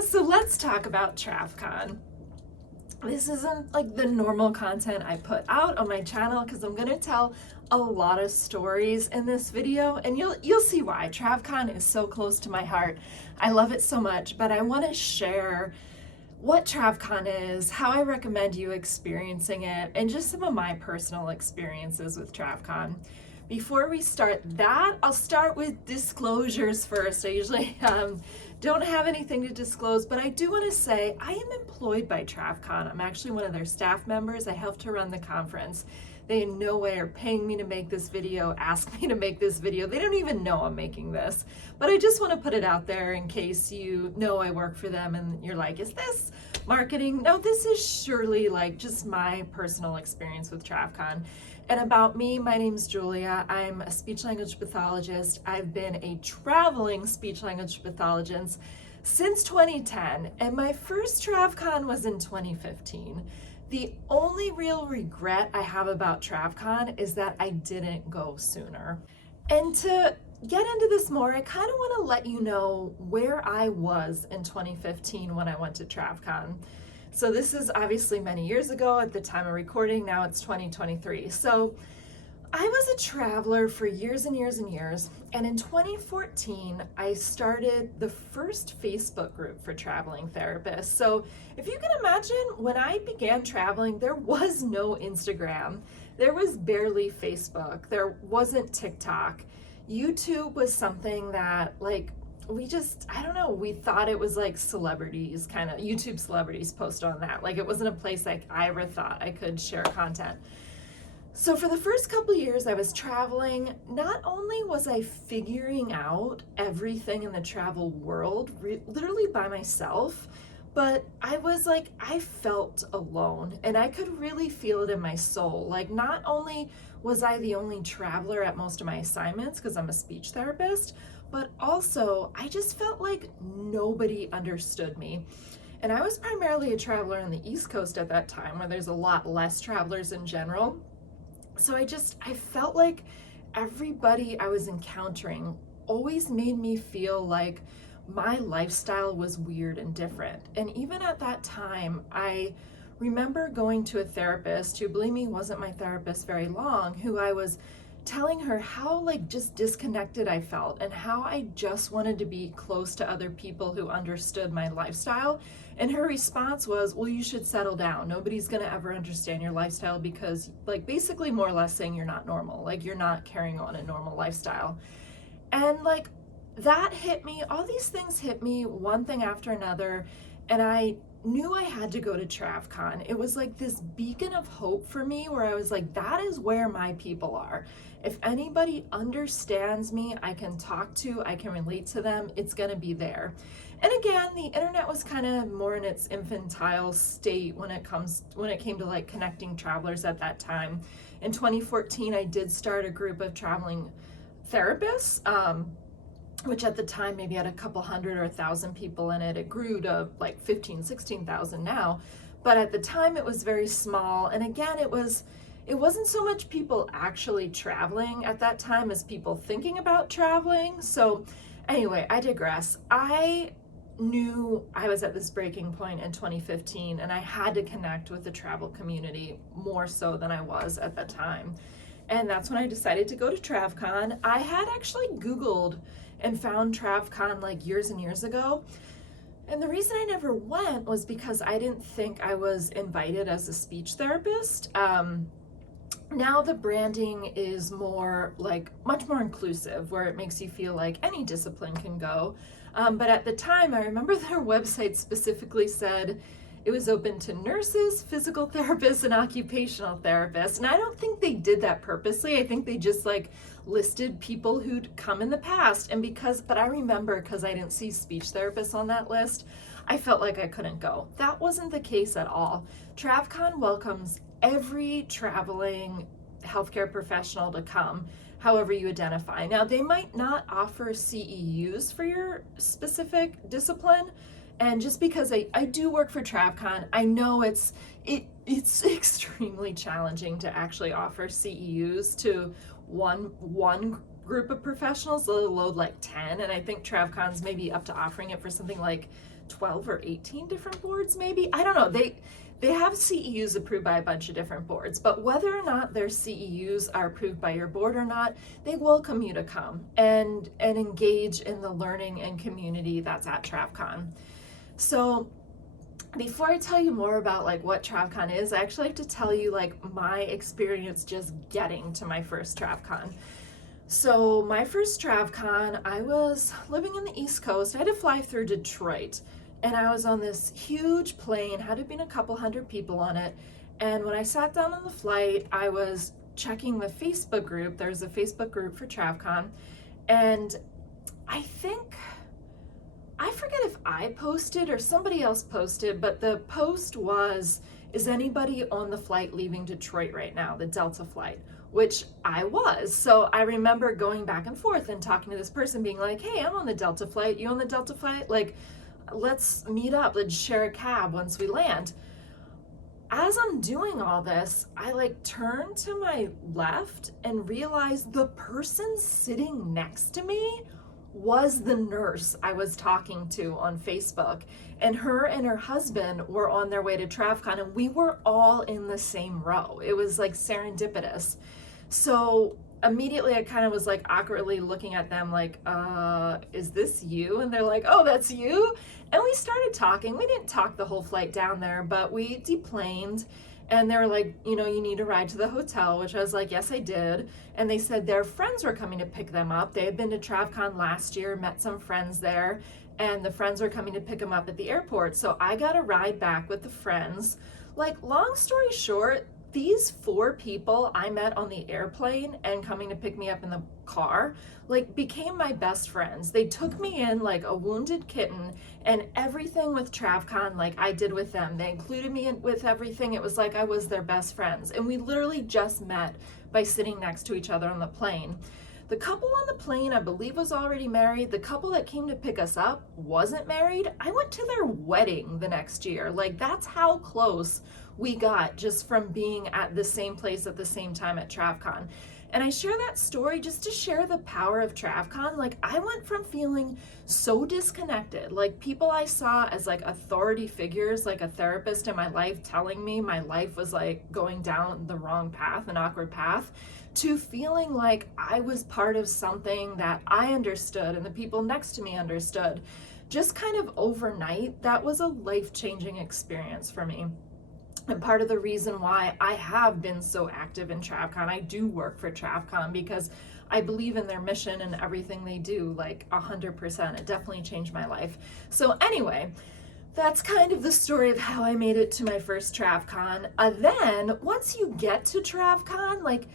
So let's talk about TravCon. This isn't like the normal content I put out on my channel because I'm going to tell a lot of stories in this video, and you'll see why. TravCon is so close to my heart. I love it so much, but I want to share what TravCon is, how I recommend you experiencing it, and just some of my personal experiences with TravCon. Before we start that, I'll start with disclosures first. I usually don't have anything to disclose, but I do want to say I am employed by TravCon. I'm actually one of their staff members. I help to run the conference. They in no way are paying me to make this video, ask me to make this video. They don't even know I'm making this. But I just want to put it out there in case you know I work for them and you're like, is this marketing? No, this is surely like just my personal experience with TravCon. And about me, my name's Julia. I'm a speech language pathologist. I've been a traveling speech language pathologist since 2010, and my first TravCon was in 2015. The only real regret I have about TravCon is that I didn't go sooner. And to get into this more, I kind of want to let you know where I was in 2015 when I went to TravCon. So this is obviously many years ago at the time of recording. Now it's 2023. So I was a traveler for years and years and years. And in 2014, I started the first Facebook group for traveling therapists. So if you can imagine, when I began traveling, there was no Instagram. There was barely Facebook. There wasn't TikTok. YouTube was something that I don't know, we thought it was like celebrities, kind of YouTube celebrities post on that. Like it wasn't a place like I ever thought I could share content. So for the first couple of years I was traveling, not only was I figuring out everything in the travel world literally by myself, but I felt alone, and I could really feel it in my soul. Like not only was I the only traveler at most of my assignments because I'm a speech therapist, but also I just felt like nobody understood me. And I was primarily a traveler on the East Coast at that time, where there's a lot less travelers in general. So I felt like everybody I was encountering always made me feel like my lifestyle was weird and different. And even at that time, I remember going to a therapist who, believe me, wasn't my therapist very long, who I was telling her how just disconnected I felt and how I just wanted to be close to other people who understood my lifestyle. And her response was, well, you should settle down. Nobody's gonna ever understand your lifestyle because basically more or less saying you're not normal, you're not carrying on a normal lifestyle. And that hit me, all these things hit me one thing after another, and I knew I had to go to TravCon. It was like this beacon of hope for me where I was like, that is where my people are. If anybody understands me, I can talk to, I can relate to them, it's gonna be there. And again, the internet was kind of more in its infantile state when it came to connecting travelers at that time. In 2014, I did start a group of traveling therapists, which at the time maybe had a couple hundred or 1,000 people in it. It grew to 15, 16,000 now. But at the time it was very small. And again, it wasn't so much people actually traveling at that time as people thinking about traveling. So anyway, I digress. I knew I was at this breaking point in 2015 and I had to connect with the travel community more so than I was at that time. And that's when I decided to go to TravCon. I had actually Googled and found TravCon years and years ago. And the reason I never went was because I didn't think I was invited as a speech therapist. Now the branding is more much more inclusive, where it makes you feel like any discipline can go. But at the time, I remember their website specifically said it was open to nurses, physical therapists, and occupational therapists. And I don't think they did that purposely. I think they just listed people who'd come in the past. And but I remember, because I didn't see speech therapists on that list, I felt like I couldn't go. That wasn't the case at all. TravCon welcomes every traveling healthcare professional to come, however you identify. Now, they might not offer CEUs for your specific discipline, and just because I do work for TravCon, I know it's extremely challenging to actually offer CEUs to one group of professionals, let alone 10. And I think TravCon's maybe up to offering it for something like 12 or 18 different boards, maybe. I don't know. They have CEUs approved by a bunch of different boards, but whether or not their CEUs are approved by your board or not, they welcome you to come and engage in the learning and community that's at TravCon. So before I tell you more about like what TravCon is, I actually have to tell you like my experience just getting to my first TravCon. So my first TravCon, I was living in the East Coast. I had to fly through Detroit, and I was on this huge plane, had to been a couple hundred people on it. And when I sat down on the flight, I was checking the Facebook group. There's a Facebook group for TravCon, and I forget if I posted or somebody else posted, but the post was, is anybody on the flight leaving Detroit right now, the Delta flight? Which I was. So I remember going back and forth and talking to this person being like, hey, I'm on the Delta flight. You on the Delta flight? Like, let's meet up. Let's share a cab once we land. As I'm doing all this, I like turn to my left and realize the person sitting next to me was the nurse I was talking to on Facebook, and her husband were on their way to TravCon, and we were all in the same row. It was like serendipitous. So immediately I kind of was like awkwardly looking at them like, is this you? And they're like, oh, that's you? And we started talking. We didn't talk the whole flight down there, but we deplaned. And they were like, you know, you need a ride to the hotel, which I was like, yes, I did. And they said their friends were coming to pick them up. They had been to TravCon last year, met some friends there, and the friends were coming to pick them up at the airport. So I got a ride back with the friends. Like, long story short, these 4 people I met on the airplane and coming to pick me up in the car, like, became my best friends. They took me in like a wounded kitten, and everything with TravCon, like I did with them. They included me in with everything. It was like I was their best friends. And we literally just met by sitting next to each other on the plane. The couple on the plane, I believe, was already married. The couple that came to pick us up wasn't married. I went to their wedding the next year. Like, that's how close we got just from being at the same place at the same time at TravCon. And I share that story just to share the power of TravCon. Like, I went from feeling so disconnected, like people I saw as like authority figures, like a therapist in my life telling me my life was like going down the wrong path, an awkward path, to feeling like I was part of something that I understood and the people next to me understood. Just kind of overnight, that was a life-changing experience for me. And part of the reason why I have been so active in TravCon, I do work for TravCon because I believe in their mission and everything they do, like 100%. It definitely changed my life. So anyway, that's kind of the story of how I made it to my first TravCon. Then once you get to TravCon, like,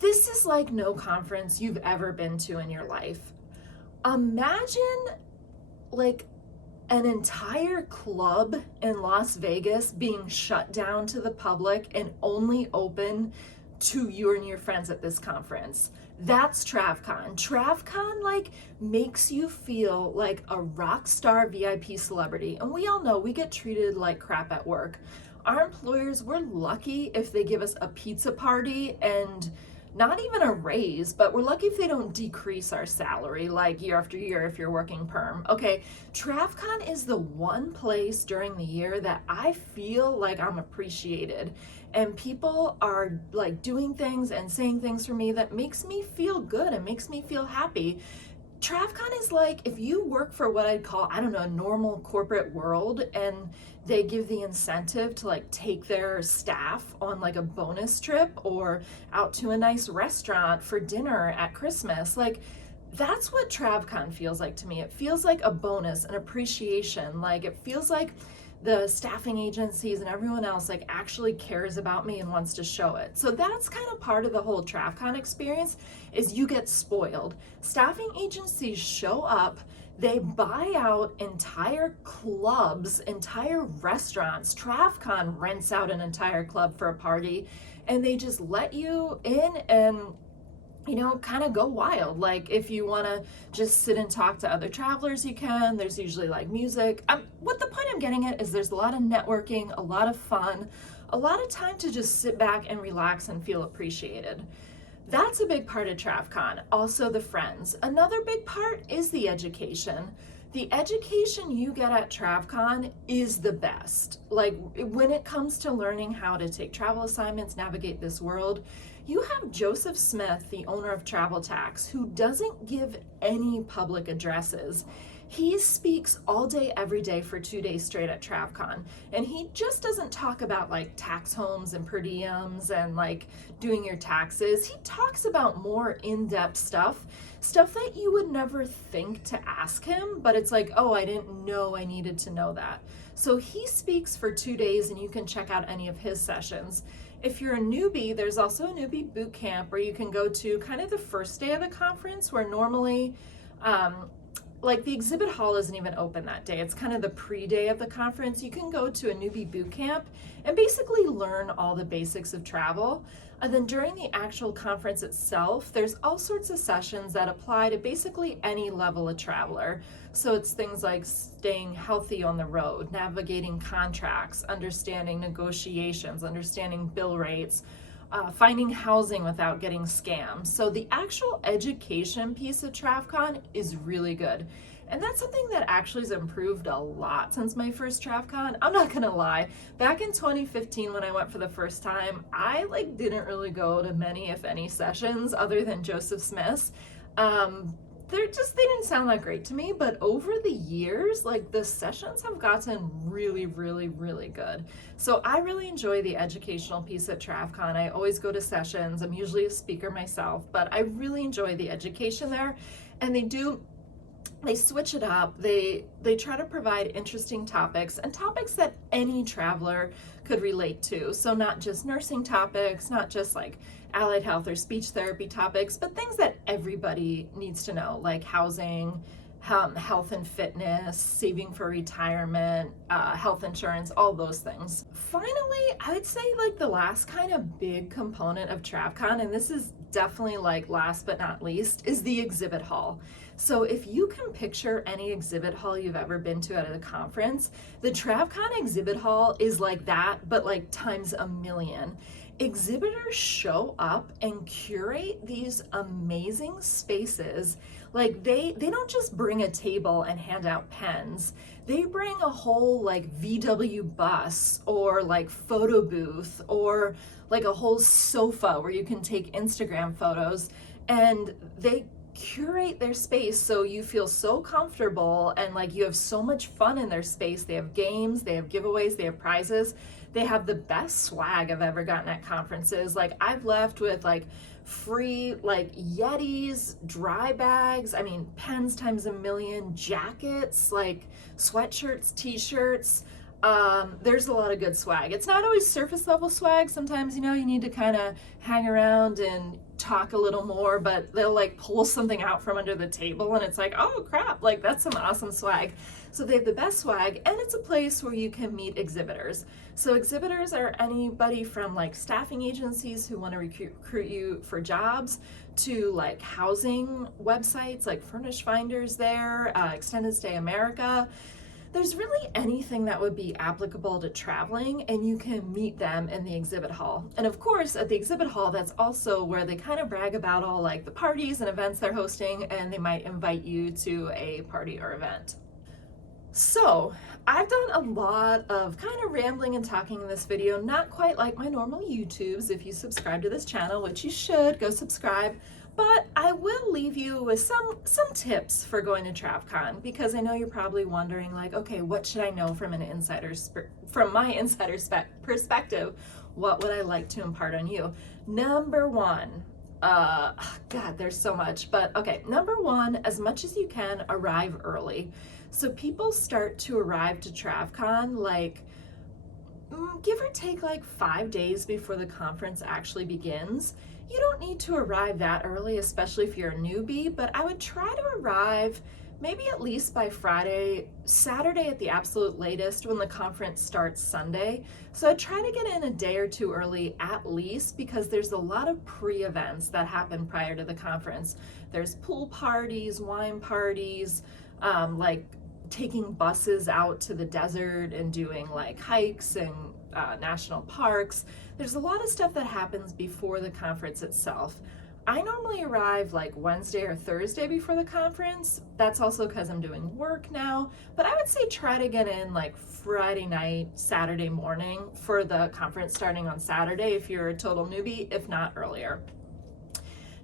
this is like no conference you've ever been to in your life. Imagine like an entire club in Las Vegas being shut down to the public and only open to you and your friends at this conference. That's TravCon. TravCon like makes you feel like a rock star VIP celebrity. And we all know we get treated like crap at work. Our employers, we're lucky if they give us a pizza party and not even a raise, but we're lucky if they don't decrease our salary like year after year if you're working perm. Okay, TravCon is the one place during the year that I feel like I'm appreciated, and people are like doing things and saying things for me that makes me feel good and makes me feel happy. TravCon is like if you work for what I'd call, I don't know, a normal corporate world, and they give the incentive to like take their staff on like a bonus trip or out to a nice restaurant for dinner at Christmas. Like, that's what TravCon feels like to me. It feels like a bonus, an appreciation. Like, it feels like the staffing agencies and everyone else like actually cares about me and wants to show it. So that's kind of part of the whole TravCon experience, is you get spoiled. Staffing agencies show up, they buy out entire clubs, entire restaurants. TravCon rents out an entire club for a party, and they just let you in and, you know, kind of go wild. Like, if you want to just sit and talk to other travelers, you can. There's usually like music. What the point I'm getting at is there's a lot of networking, a lot of fun, a lot of time to just sit back and relax and feel appreciated. That's a big part of TravCon. Also the friends. Another big part is the education. The education you get at TravCon is the best. Like when it comes to learning how to take travel assignments, navigate this world, you have Joseph Smith, the owner of Travel Tax, who doesn't give any public addresses. He speaks all day, every day for 2 days straight at TravCon. And he just doesn't talk about like tax homes and per diems and like doing your taxes. He talks about more in-depth stuff that you would never think to ask him, but it's like, oh, I didn't know I needed to know that. So he speaks for 2 days and you can check out any of his sessions. If you're a newbie, there's also a newbie boot camp where you can go to kind of the first day of the conference, where normally, like the exhibit hall isn't even open that day. It's kind of the pre-day of the conference. You can go to a newbie boot camp and basically learn all the basics of travel. And then during the actual conference itself, there's all sorts of sessions that apply to basically any level of traveler. So it's things like staying healthy on the road, navigating contracts, understanding negotiations, understanding bill rates, finding housing without getting scammed. So the actual education piece of TravCon is really good. And that's something that actually has improved a lot since my first TravCon. I'm not gonna lie, back in 2015 when I went for the first time, I like didn't really go to many, if any, sessions other than Joseph Smith's. They didn't sound that great to me, but over the years, like the sessions have gotten really, really, really good. So I really enjoy the educational piece at TravCon. I always go to sessions. I'm usually a speaker myself, but I really enjoy the education there. And they switch it up. They try to provide interesting topics and topics that any traveler could relate to. So not just nursing topics, not just like allied health or speech therapy topics, but things that everybody needs to know, like housing, health and fitness, saving for retirement, health insurance, all those things. Finally, I would say like the last kind of big component of TravCon, and this is definitely like last but not least, is the exhibit hall. So if you can picture any exhibit hall you've ever been to at a conference, the TravCon exhibit hall is like that, but like times a million. Exhibitors show up and curate these amazing spaces. Like they don't just bring a table and hand out pens. They bring a whole like VW bus or like photo booth or like a whole sofa where you can take Instagram photos, and they curate their space so you feel so comfortable and like you have so much fun in their space. They have games, they have giveaways, they have prizes. They have the best swag I've ever gotten at conferences. Like I've left with like free like Yetis, dry bags, I mean pens times a million, jackets, like sweatshirts, t-shirts. There's a lot of good swag. It's not always surface level swag. Sometimes, you know, you need to kind of hang around and talk a little more, but they'll like pull something out from under the table and it's like, oh crap, like that's some awesome swag. So they have the best swag, and it's a place where you can meet exhibitors. So exhibitors are anybody from like staffing agencies who want to recruit you for jobs to like housing websites like Furnish Finders there, Extended Stay America. There's really anything that would be applicable to traveling, and you can meet them in the exhibit hall. And of course, at the exhibit hall, that's also where they kind of brag about all like the parties and events they're hosting, and they might invite you to a party or event. So I've done a lot of kind of rambling and talking in this video, not quite like my normal YouTubes. If you subscribe to this channel, which you should, go subscribe. But I will leave you with some tips for going to TravCon, because I know you're probably wondering like, okay, what should I know from my insider's perspective? What would I like to impart on you? Number one, God, there's so much, but okay. Number one, as much as you can, arrive early. So people start to arrive to TravCon like give or take like 5 days before the conference actually begins. You don't need to arrive that early, especially if you're a newbie, but I would try to arrive maybe at least by Friday, Saturday at the absolute latest, when the conference starts Sunday. So I'd try to get in a day or two early at least, because there's a lot of pre-events that happen prior to the conference. There's pool parties, wine parties, like taking buses out to the desert and doing like hikes and national parks. There's a lot of stuff that happens before the conference itself. I normally arrive like Wednesday or Thursday before the conference. That's also because I'm doing work now, but I would say try to get in like Friday night, Saturday morning for the conference starting on Saturday if you're a total newbie, if not earlier.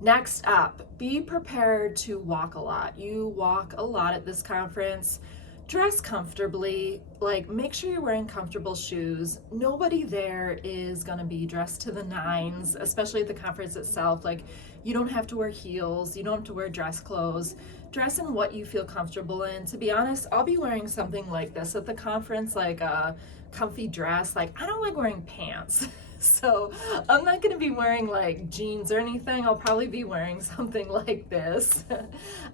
Next up, be prepared to walk a lot. You walk a lot at this conference. Dress comfortably, like make sure you're wearing comfortable shoes. Nobody there is gonna be dressed to the nines, especially at the conference itself. Like you don't have to wear heels, you don't have to wear dress clothes. Dress in what you feel comfortable in. To be honest, I'll be wearing something like this at the conference, like a comfy dress. Like I don't like wearing pants. So I'm not gonna be wearing like jeans or anything. I'll probably be wearing something like this.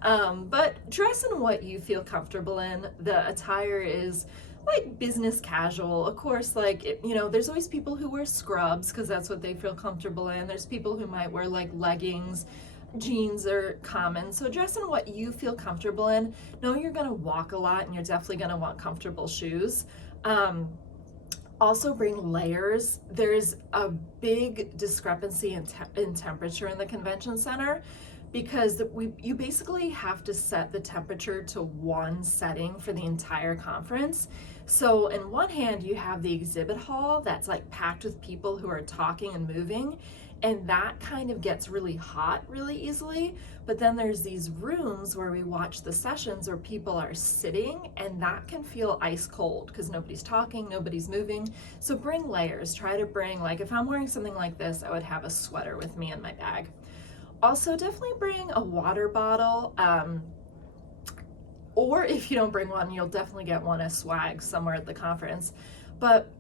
But dress in what you feel comfortable in. The attire is like business casual. Of course, like, there's always people who wear scrubs because that's what they feel comfortable in. There's people who might wear like leggings. Jeans are common. So dress in what you feel comfortable in. Know you're gonna walk a lot and you're definitely gonna want comfortable shoes. Also bring layers. There's a big discrepancy in temperature in the convention center because you basically have to set the temperature to one setting for the entire conference. So in one hand, you have the exhibit hall that's like packed with people who are talking and moving, and that kind of gets really hot really easily. But then there's these rooms where we watch the sessions where people are sitting, and that can feel ice cold because nobody's talking, nobody's moving. So bring layers. Try to bring, like if I'm wearing something like this, I would have a sweater with me in my bag. Also, definitely bring a water bottle. Or if you don't bring one, you'll definitely get one as swag somewhere at the conference. But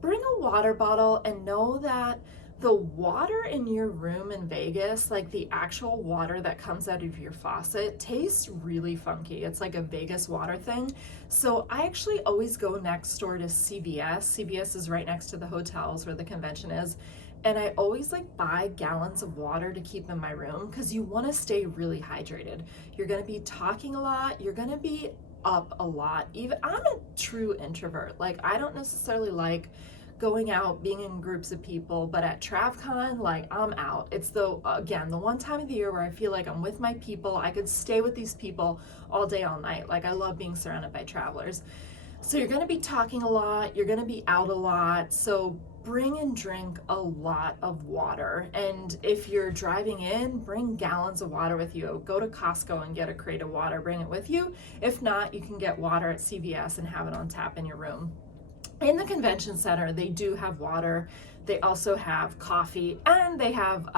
bring a water bottle and know that the water in your room in Vegas, like the actual water that comes out of your faucet, tastes really funky. It's like a Vegas water thing. So I actually always go next door to CVS. CVS is right next to the hotels where the convention is. And I always like buy gallons of water to keep in my room because you want to stay really hydrated. You're going to be talking a lot. You're going to be up a lot. Even I'm a true introvert. Like I don't necessarily like going out, being in groups of people, but at TravCon, like I'm out. It's the one time of the year where I feel like I'm with my people. I could stay with these people all day, all night. Like I love being surrounded by travelers. So you're gonna be talking a lot, you're gonna be out a lot. So bring and drink a lot of water. And if you're driving in, bring gallons of water with you. Go to Costco and get a crate of water, bring it with you. If not, you can get water at CVS and have it on tap in your room. In the convention center, they do have water. They also have coffee, and they have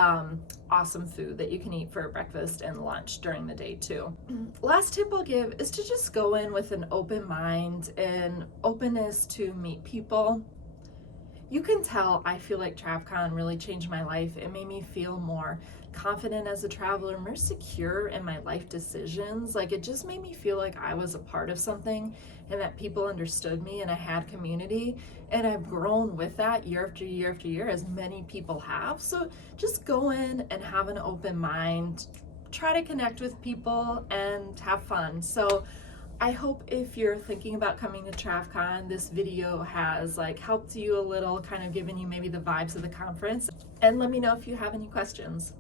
awesome food that you can eat for breakfast and lunch during the day too. Last tip I'll give is to just go in with an open mind and openness to meet people. You can tell I feel like TravCon really changed my life. It made me feel more confident as a traveler, more secure in my life decisions. Like it just made me feel like I was a part of something and that people understood me and I had community. And I've grown with that year after year after year, as many people have. So just go in and have an open mind, try to connect with people and have fun. So I hope if you're thinking about coming to TravCon, this video has like helped you a little, kind of given you maybe the vibes of the conference. And let me know if you have any questions.